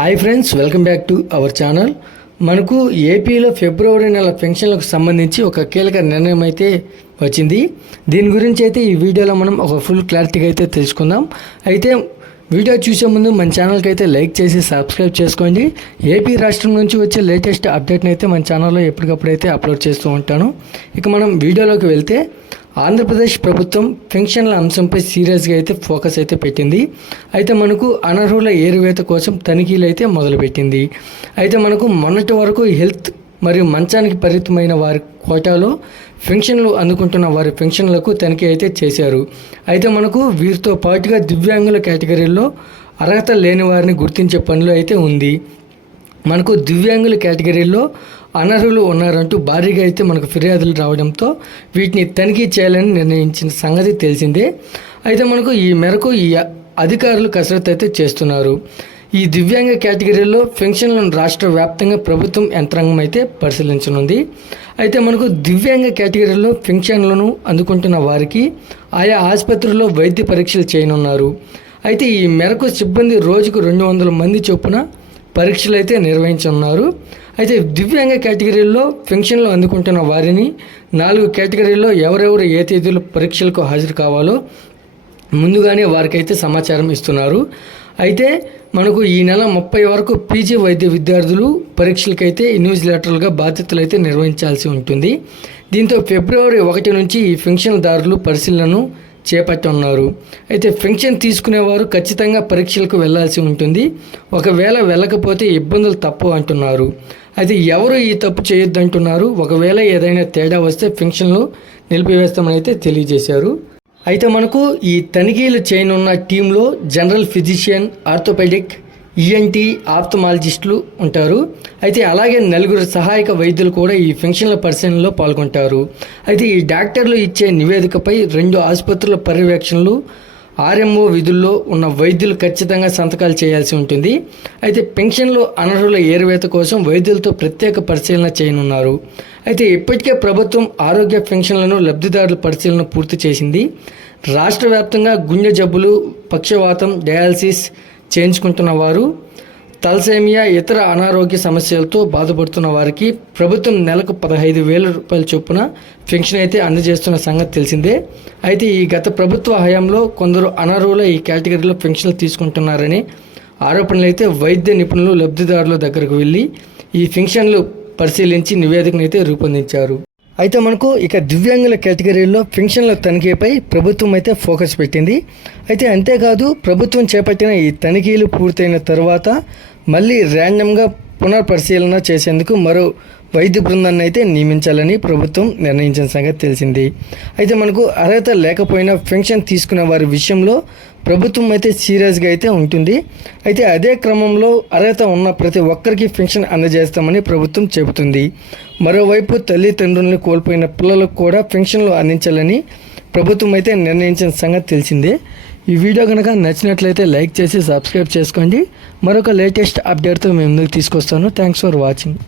Hi friends, welcome back to our channel. మనకు ఏపీలో ఫిబ్రవరి నెల పెన్షన్లకు సంబంధించి ఒక కీలక నిర్ణయం అయితే వచ్చింది. దీని గురించి అయితే ఈ వీడియోలో మనం ఒక ఫుల్ క్లారిటీగా అయితే తెలుసుకుందాం. అయితే వీడియో చూసే ముందు మన ఛానల్కి అయితే లైక్ చేసి సబ్స్క్రైబ్ చేసుకోండి. ఏపీ రాష్ట్రం నుంచి వచ్చే లేటెస్ట్ అప్డేట్ని అయితే మన ఛానల్లో ఎప్పటికప్పుడు అయితే అప్లోడ్ చేస్తూ ఉంటాను. ఇక మనం వీడియోలోకి వెళ్తే, ఆంధ్రప్రదేశ్ ప్రభుత్వం పెన్షన్ల అంశంపై సీరియస్గా అయితే ఫోకస్ అయితే పెట్టింది. అయితే మనకు అనర్హుల ఏరువేత కోసం తనిఖీలు అయితే మొదలుపెట్టింది. అయితే మనకు మొన్నటి వరకు హెల్త్ మరియు మంచానికి పరిమితమైన వారి కోటాలో పెన్షన్లు అందుకుంటున్న వారి పెన్షన్లకు తనిఖీ అయితే చేశారు. అయితే మనకు వీరితో పాటుగా దివ్యాంగుల కేటగిరీల్లో అర్హత లేని వారిని గుర్తించే పనిలో అయితే ఉంది. మనకు దివ్యాంగుల కేటగిరీలో అనర్హులు ఉన్నారంటూ భారీగా అయితే మనకు ఫిర్యాదులు రావడంతో వీటిని తనిఖీ చేయాలని నిర్ణయించిన సంగతి తెలిసిందే. అయితే మనకు ఈ మేరకు ఈ అధికారులు కసరత్తు అయితే చేస్తున్నారు. ఈ దివ్యాంగ కేటగిరీలో పెన్షన్లను రాష్ట్ర వ్యాప్తంగా ప్రభుత్వం యంత్రాంగం అయితే పరిశీలించనుంది. అయితే మనకు దివ్యాంగ కేటగిరీలో పెన్షన్లను అందుకుంటున్న వారికి ఆయా ఆసుపత్రుల్లో వైద్య పరీక్షలు చేయనున్నారు. అయితే ఈ మేరకు సిబ్బంది రోజుకు 200 మంది చొప్పున పరీక్షలు అయితే నిర్వహించనున్నారు. అయితే దివ్యాంగ కేటగిరీల్లో పెన్షన్లు అందుకుంటున్న వారిని 4 కేటగిరీల్లో ఎవరెవరు ఏ తేదీలో పరీక్షలకు హాజరు కావాలో ముందుగానే వారికైతే సమాచారం ఇస్తున్నారు. అయితే మనకు ఈ నెల 30 వరకు పీజీ వైద్య విద్యార్థులు పరీక్షలకైతే ఇన్విజిలేటర్లుగా బాధ్యతలు అయితే నిర్వహించాల్సి ఉంటుంది. దీంతో ఫిబ్రవరి 1 నుంచి ఈ పెన్షన్దారులు పరిశీలనను చేపట్టనున్నారు. అయితే పెన్షన్ తీసుకునేవారు ఖచ్చితంగా పరీక్షలకు వెళ్లాల్సి ఉంటుంది. ఒకవేళ వెళ్ళకపోతే ఇబ్బందులు తప్పు అంటున్నారు. అయితే ఎవరు ఈ తప్పు చేయొద్దంటున్నారు. ఒకవేళ ఏదైనా తేడా వస్తే పెన్షన్లు నిలిపివేస్తామని అయితే తెలియజేశారు. అయితే మనకు ఈ తనిఖీలు చేయనున్న టీంలో జనరల్ ఫిజిషియన్, ఆర్థోపెడిక్, ఈఎన్టీ, ఆప్థమాలజిస్టులు ఉంటారు. అయితే అలాగే 4 సహాయక వైద్యులు కూడా ఈ పెన్షన్ల పరిశీలనలో పాల్గొంటారు. అయితే ఈ డాక్టర్లు ఇచ్చే నివేదికపై 2 ఆసుపత్రుల పర్యవేక్షణలు, ఆర్ఎంఓ విధుల్లో ఉన్న వైద్యులు ఖచ్చితంగా సంతకాలు చేయాల్సి ఉంటుంది. అయితే పెన్షన్లు అనర్హుల ఏరువేత కోసం వైద్యులతో ప్రత్యేక పరిశీలన చేయనున్నారు. అయితే ఇప్పటికే ప్రభుత్వం ఆరోగ్య పెన్షన్లను లబ్ధిదారుల పరిశీలన పూర్తి చేసింది. రాష్ట్ర వ్యాప్తంగా గుండె జబ్బులు, పక్షవాతం, డయాలసిస్ చేయించుకుంటున్న వారు, తలసేమియా, ఇతర అనారోగ్య సమస్యలతో బాధపడుతున్న వారికి ప్రభుత్వం నెలకు 15,000 రూపాయల చొప్పున పెన్షన్ అయితే అందజేస్తున్న సంగతి తెలిసిందే. అయితే ఈ గత ప్రభుత్వ హయాంలో కొందరు అనర్హుల ఈ కేటగిరీలో పెన్షన్లు తీసుకుంటున్నారని ఆరోపణలు అయితే వైద్య నిపుణులు లబ్ధిదారుల దగ్గరకు వెళ్ళి ఈ పెన్షన్లు పరిశీలించి నివేదికను అయితే రూపొందించారు. అయితే మనకు ఇక దివ్యాంగుల కేటగిరీలో పెన్షన్ల తనిఖీపై ప్రభుత్వం అయితే ఫోకస్ పెట్టింది. అయితే అంతేకాదు, ప్రభుత్వం చేపట్టిన ఈ తనిఖీలు పూర్తయిన తర్వాత మళ్ళీ ర్యాండమ్గా పునర్పరిశీలన చేసేందుకు మరో వైద్య బృందాన్ని అయితే నియమించాలని ప్రభుత్వం నిర్ణయించిన సంగతి తెలిసింది. అయితే మనకు అర్హత లేకపోయినా పెన్షన్ తీసుకునే వారి విషయంలో ప్రభుత్వం అయితే సీరియస్గా అయితే ఉంటుంది. అయితే అదే క్రమంలో అర్హత ఉన్న ప్రతి ఒక్కరికి పెన్షన్ అందజేస్తామని ప్రభుత్వం చెబుతుంది. మరోవైపు తల్లిదండ్రులను కోల్పోయిన పిల్లలకు కూడా పెన్షన్లు అందించాలని ప్రభుత్వం అయితే నిర్ణయించిన సంగతి తెలిసిందే. ఈ వీడియో కనుక నచ్చినట్లయితే లైక్ చేసి సబ్స్క్రైబ్ చేసుకోండి. మరొక లేటెస్ట్ అప్డేట్తో మేము ముందుకు తీసుకొస్తాను. Thanks for watching.